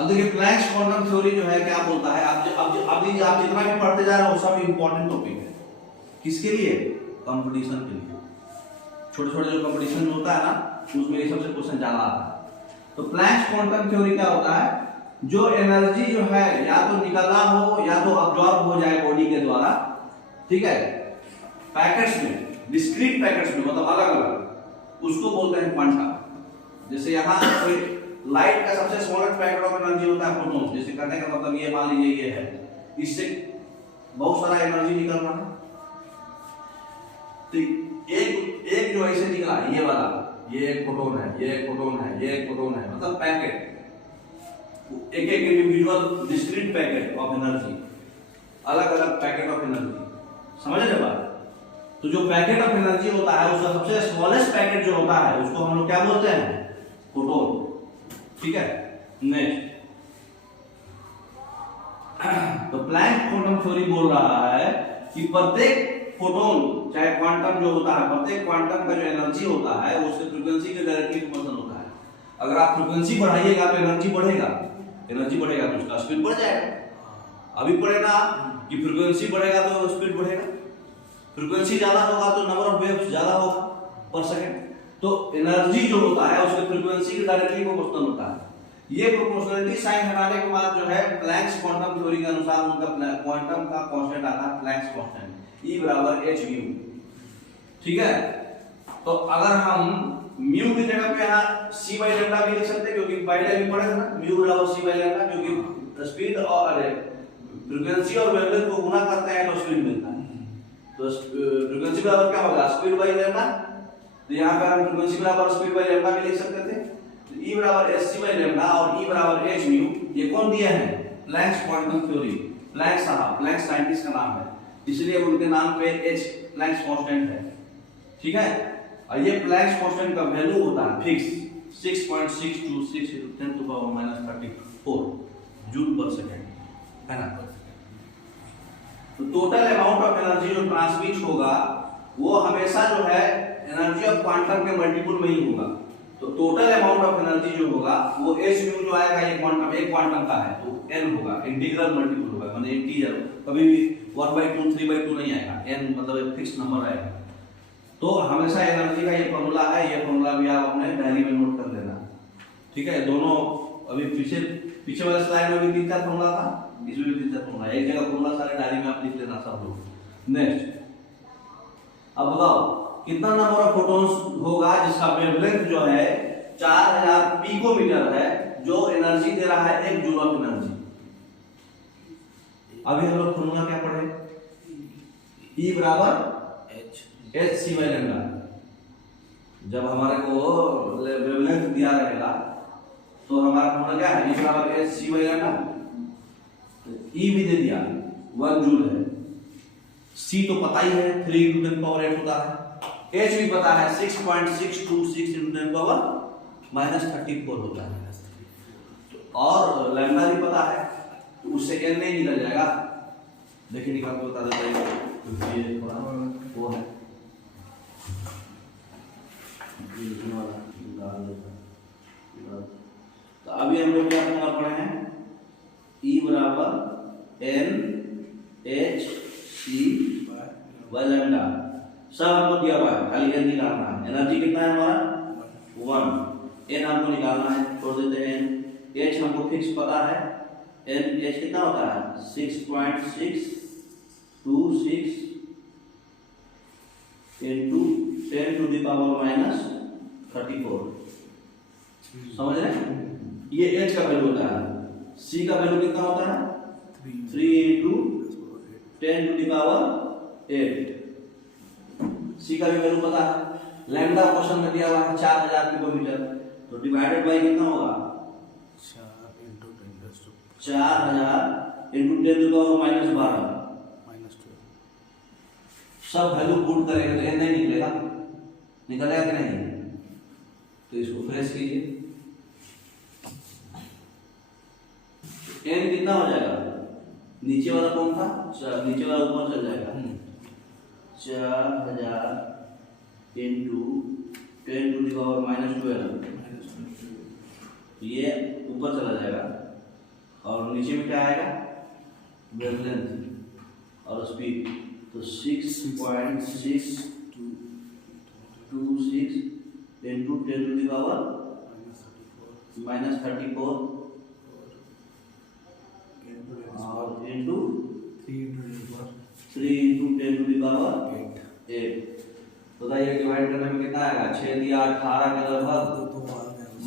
अब देखिए planks quantum theory जो है क्या बोलता है, आप जितना भी पढ़ते जा रहे हो वो सब इंपॉर्टेंट टॉपिक है। किसके लिए? कंपटीशन के लिए। छोटे छोटे जो कंपटीशन होता है ना उसमें ये सबसे क्वेश्चन ज्यादा आता है। तो प्लैंक्स क्वांटम थ्योरी क्या होता है, जो एनर्जी जो है या तो निकलना हो या तो अब्जॉर्ब हो जाए बॉडी के द्वारा, ठीक है, पैकेट्स में, डिस्क्रीट पैकेट्स में, मतलब अलग अलग, उसको बोलते हैं क्वांटम। जैसे यहाँ कोई लाइट का सबसे स्मॉलेस्ट पैकेट ऑफ एनर्जी होता है फोटॉन। जैसे कहने का मतलब ये मान लीजिए ये है, इससे बहुत सारा एनर्जी निकल रहा है। तो एक जो ऐसे निकला ये वाला, ये एक फोटोन है, ये एक फोटोन है, ये एक फोटोन है, मतलब पैकेट, एक एक individual discrete packet of energy, अलग अलग पैकेट ऑफ एनर्जी। समझ रहे बात? तो जो पैकेट ऑफ एनर्जी होता है उसका सबसे स्मॉलेस्ट पैकेट जो होता है उसको हम लोग क्या बोलते हैं? फोटोन। ठीक है, नेक्स्ट। तो प्लैंक क्वांटम थ्योरी बोल रहा है कि प्रत्येक फोटोन चाहे क्वांटम जो होता है, प्रत्येक क्वांटम का जो एनर्जी होता है उसके फ्रीक्वेंसी के डायरेक्टली प्रोपोर्शनल होता है। अगर आप फ्रीक्वेंसी बढ़ाइएगा तो एनर्जी बढ़ेगा, एनर्जी बढ़ेगा तो उसका स्पीड बढ़ जाएगा। अभी पढ़ेगा कि फ्रीक्वेंसी बढ़ेगा तो स्पीड बढ़ेगा, फ्रीक्वेंसी ज्यादा होगा तो नंबर ऑफ वेव्स ज्यादा होगा पर सेकंड। तो एनर्जी जो होता है उसके फ्रीक्वेंसी के डायरेक्टली प्रोपोर्शनल होता है। ये प्रोपोर्शनलिटी साइन हटाने के बाद जो है प्लैंक्स क्वांटम थ्योरी के अनुसार उनका क्वांटम का कांस्टेंट आता है प्लैंक्स कांस्टेंट, E बराबर h म्यू। ठीक है, तो अगर हम म्यू की जगह पे यहाँ c बाई लैम्डा भी लिख सकते हैं, क्योंकि पहले भी पढ़े थे ना, म्यू बराबर c बाई लैम्डा, क्योंकि स्पीड और फ्रीक्वेंसी और वेवलेंथ को गुणा करते हैं तो स्पीड मिलता है। तो फ्रीक्वेंसी बराबर क्या होगा? Speed by lambda. तो यहाँ पे हम फ्रीक्वेंसी बराबर स्पीड बाई लैम्डा भी लिख सकते थे। तो E बराबर hc बाई लैम्डा और E बराबर h म्यू, ये कौन दिया है? Planck's quantum theory. प्लैंक साहब, प्लैंक साइंटिस्ट का नाम है, इसलिए उनके नाम पे h प्लैंक्स कांस्टेंट है। ठीक है, और ये प्लैंक्स कांस्टेंट का वैल्यू होता है फिक्स 6.626 × 10⁻34 जूल पर सेकंड, है ना। तो टोटल अमाउंट ऑफ एनर्जी जो ट्रांसमिट होगा वो हमेशा जो है एनर्जी ऑफ क्वांटम के मल्टीपल में ही होगा। तो टोटल अमाउंट ऑफ एनर्जी जो होगा वो h म्यू जो आएगा, ये क्वांटम, एक क्वांटम का है तो n होगा, इंटीग्रल मल्टीपल होगा, माने इंटीजर, कभी भी 1/2 3/2 नहीं आएगा, n मतलब एक फिक्स नंबर आएगा। तो हमेशा एनर्जी का ये फॉर्मूला है, ये फॉर्मूला भी आप अपने डायरी में नोट कर लेना। ठीक है, दोनों अभी पीछे वाले स्लाइड में भी 3-4 फॉर्मूला था, इसमें भी 3-4 फॉर्मूला, एक जगह फॉर्मूला सारे डायरी में आप लिख लेना सब लोग। नेक्स्ट, अब बताओ कितना नंबर ऑफ फोटॉन्स होगा जिसका वेवलेंथ जो है 4000 पिकोमीटर है, जो एनर्जी दे रहा है 1 जूल ऑफ एनर्जी। अभी हम लोग फॉर्मूला क्या पढ़े? E बराबर hc बाई लैम्डा। जब हमारे को वेवलेंथ दिया रहेगा तो हमारा फॉर्मूला क्या है? E बराबर hc बाई लैम्डा। E भी दे दिया 1 जूल है, C तो पता ही है 3 × 10⁻8 होता है, H भी पता है 6.626 × 10⁻34 होता है, और लैम्डा भी पता है, तो उससे n नहीं निकल जाएगा। देखिए निकाल के बता देता है, क्योंकि ये थोड़ा वो है तो अभी हम लोग क्या करना पड़े हैं? E बराबर n h c by lambda, सब हमको दिया हुआ है, खाली n निकालना है। एनर्जी कितना है हमारा? 1, n हमको निकालना है, छोड़ देते हैं n। h हमको फिक्स पता है, n h कितना होता है? 6.626 × 10⁻34। समझ रहे हैं? ये h का वैल्यू होता है, c का वैल्यू कितना होता है? 3 × 10⁸। c का भी वैल्यू पता है, लैम्डा क्वेश्चन में दिया हुआ है 4000 पिकोमीटर, तो डिवाइडेड बाय कितना होगा? 4000 × 10⁻12 सब वैल्यू पुट करेंगे तो n नहीं निकलेगा, निकलेगा कि नहीं? तो इसको फ्रेश कीजिए, n कितना हो जाएगा? नीचे वाला कौन था? नीचे वाला ऊपर चल जाएगा, 4000 × 10⁻12, ये ऊपर चला जाएगा, और नीचे में क्या आएगा, वेवलेंथ और स्पीड। तो 6.626 इंटू 10 टू द पावर -34 और into 3 into 10 to the power 8। बताइए डिवाइड करने में कितना आएगा, 6 दिया 18 के लगभग,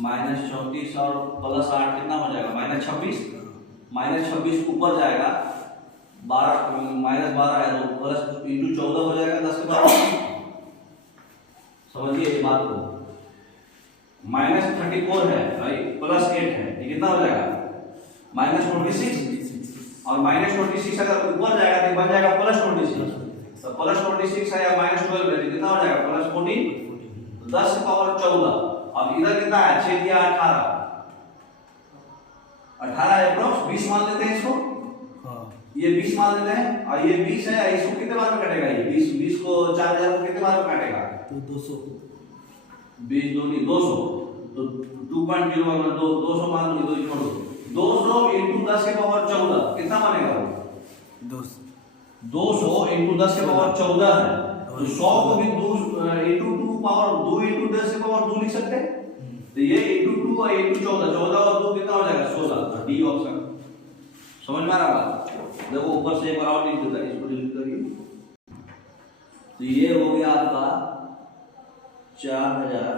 -34 और +8 कितना हो जाएगा, -26। -26 ऊपर जाएगा, 12 -12 है तो प्लस इंटू 14 हो जाएगा 10 के पावर। समझिए ये बात को, -34 है भाई, +8 है, ये कितना हो जाएगा, -26। और -26 अगर ऊपर जाएगा तो बन जाएगा +26। तो +26 है या -12 है, कितना हो जाएगा, +14। 10 की पावर 14। अब इधर कितना है, 6 दिया 18 अप्रोक्स 20 मान लेते हैं इसको। ये 20 मान लेते हैं और ये 20 है, इसको कितने बार में कटेगा, ये 20 को 4000 को कितने बार में काटेगा, तो 200। 20 दूनी 200, तो 2.0 मतलब 200 मान लो, तो छोड़ो 200 इंटू 10 के पावर 14 कितना बनेगा वो, 200 इंटू 10 के पावर 14 है। तो 100 को भी 2 इंटू 2 पावर 2 इंटू 10 के पावर 2 लिख सकते हैं। तो ये इंटू 2 और इंटू 14 और 2 कितना हो जाएगा, 16। D option. समझ में आ रहा बात, देखो ऊपर से एक बार और लिख देता है, इसको डिलीट करिए। तो ये हो गया आपका 4000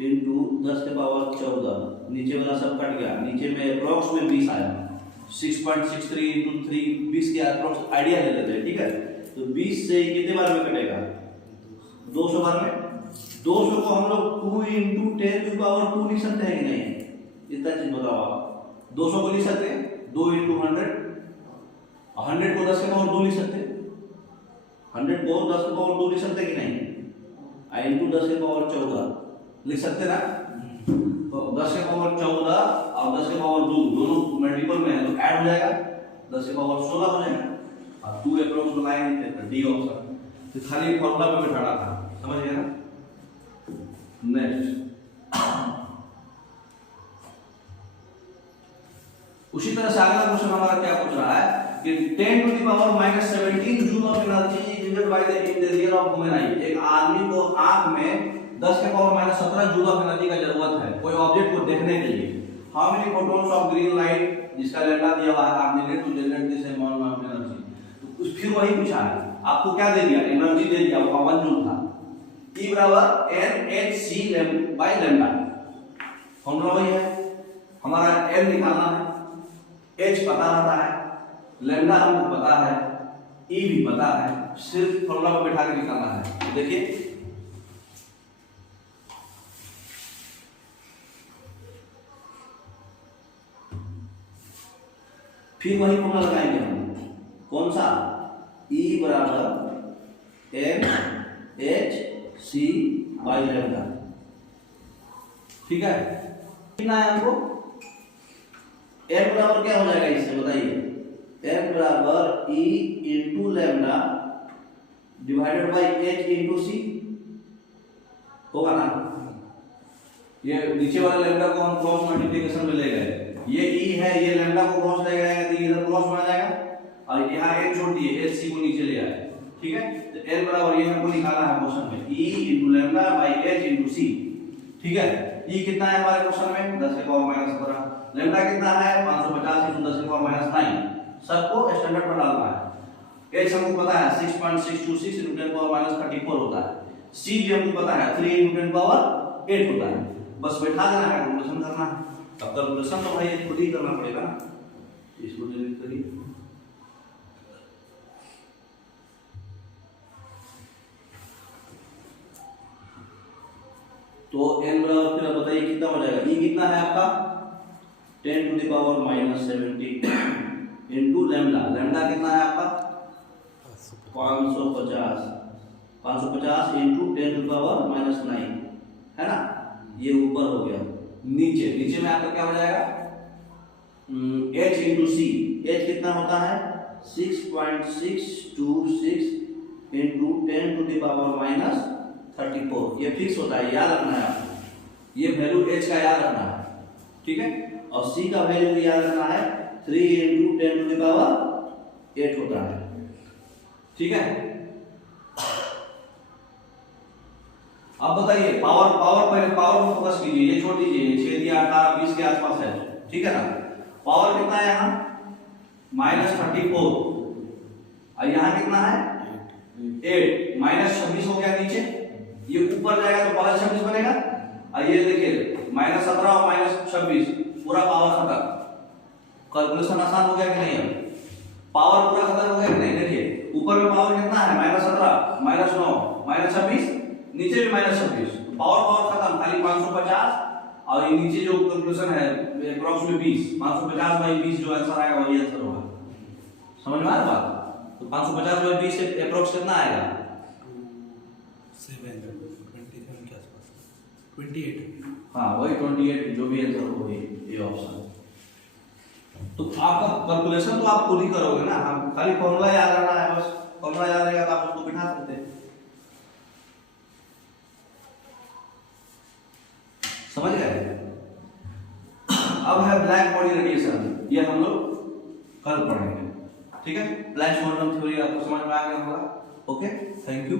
इंटू 10 के पावर 14, नीचे वाला सब कट गया, नीचे में अप्रोक्स में 20 आया, 6.63 इंटू 3 20 के अप्रोक्स आइडिया ले लेते हैं, ठीक है। तो 20 से कितने बार में कटेगा, 200 बार में। 200 को हम लोग 2 इंटू 10 टू पावर 2 लिख सकते हैं कि नहीं, इतना चीज बताओ आप। 200 को लिख सकते हैं 2 इंटू 100, 100 को 10 के पावर 2 लिख सकते हैं, 100 को 10 के पावर 2 लिख सकते हैं कि नहीं, इंटू 10 के पावर 14 लिख सकते ना। तो 10 के पावर 14 और 10 के पावर 2 दोनों मल्टीपल में है तो ऐड हो जाएगा, 10 के पावर 16 हो जाएगा और 2 अप्रोक्स लगाएंगे तो डी ऑप्शन। तो खाली फॉर्मूला पे बैठाना था, समझ गए ना। नेक्स्ट उसी तरह से अगला क्वेश्चन हमारा क्या पूछ रहा है कि 10 to the power -17 joule of energy generated by the interior of human eye. एक आदमी को आंख में 10 के पावर -17 जूल ऑफ एनर्जी का जरूरत है कोई ऑब्जेक्ट को देखने के लिए। How many photons of green light, जिसका लैम्डा दिया हुआ है, आप need to generate this amount of energy. तो फिर वही पूछा है, आपको क्या दे दिया, एनर्जी दे दिया, वो 1 जूल था। E बराबर NHC बाय लैम्डा, फॉर्मूला वही है, हमारा N निकालना है, H पता रहता है, लैम्डा हमको पता है, E भी पता है, सिर्फ फॉर्मूला पे बैठा के निकालना है। तो देखिए फिर वही फॉर्मूला लगाएंगे हम, कौन सा, E बराबर NHC बाई लैम्डा, ठीक है। कितना है हमको, M बराबर क्या हो जाएगा इससे बताइए, M बराबर E into lambda divided by H into C होगा ना। ये नीचे वाले लैम्डा को हम क्रॉस मल्टीप्लिकेशन में ले गए, ये E है, ये लैम्डा को क्रॉस ले गए तो इधर क्रॉस बन जाएगा और यहाँ H छोड़ दिए, HC को नीचे ले आए, ठीक है। तो L बराबर ये हमको निकालना है क्वेश्चन में, E into lambda by H into C, ठीक है। E कितना है हमारे क्वेश्चन में, 10 के पावर -17, लैम्डा कितना है 550 इंटू 10 के पावर -9, सबको स्टैंडर्ड पर डालना है। H हमको पता है 6.626 इंटू 10 पावर -34 होता है, C भी हमको पता है 3 इंटू 10 पावर 8 होता है, बस बैठा देना है, कैलकुलेशन करना है। अब कैलकुलेशन तो भाई खुद ही करना पड़ेगा ना, इसको डिलीट करिए। तो n बराबर फिर बताइए कितना हो जाएगा, E कितना है आपका 10 to the power -70 into lambda, lambda कितना है आपका 550 इंटू 10 टू द पावर -9 है ना। ये ऊपर हो गया, नीचे में आपका क्या हो जाएगा H इंटू C, H कितना होता है 6.626 इंटू 10 टू द पावर -34, ये फिक्स होता है, याद रखना है आपको, ये वैल्यू H का याद रखना है, ठीक है। और सी का वैल्यू भी याद रखना है 3 × 10⁸ होता है। ठीक है, अब बताइए पहले पावर को फोकस कीजिए, ये छोड़ दीजिए, 6 दिया 18 20 के आसपास है, ठीक है ना। पावर कितना है यहाँ -34 और यहाँ कितना है 8, -26 हो गया नीचे, ये ऊपर जाएगा तो +26 बनेगा और ये देखिए -17 और -26 पूरा पावर खत्म। कैलकुलेशन आसान हो गया कि नहीं? अब पावर पूरा खत्म हो गया कि नहीं? देखिए ऊपर में पावर कितना है -17 -9 -26, नीचे भी -26, तो पावर खत्म, खाली 550 और ये नीचे जो कैलकुलेशन है अप्रॉक्सीमेट 20, 550/20 जो आंसर आएगा वही आंसर होगा। समझ में आ रहा बात? तो 550/20 से अप्रॉक्स कितना आएगा 27 के आसपास 28। हाँ वही 28 जो भी आंसर हो ये ऑप्शन। तो आपका कैलकुलेशन तो आप खुद ही करोगे ना, हम खाली फॉर्मूला याद रहना है, बस फॉर्मूला याद रहेगा तो आप उसको बिठा सकते हैं। समझ गए? अब है ब्लैक बॉडी रेडिएशन, ये हम लोग कल पढ़ेंगे। ठीक है, ब्लैक क्वांटम थ्योरी आपको समझ में आ गया होगा। Okay, thank you.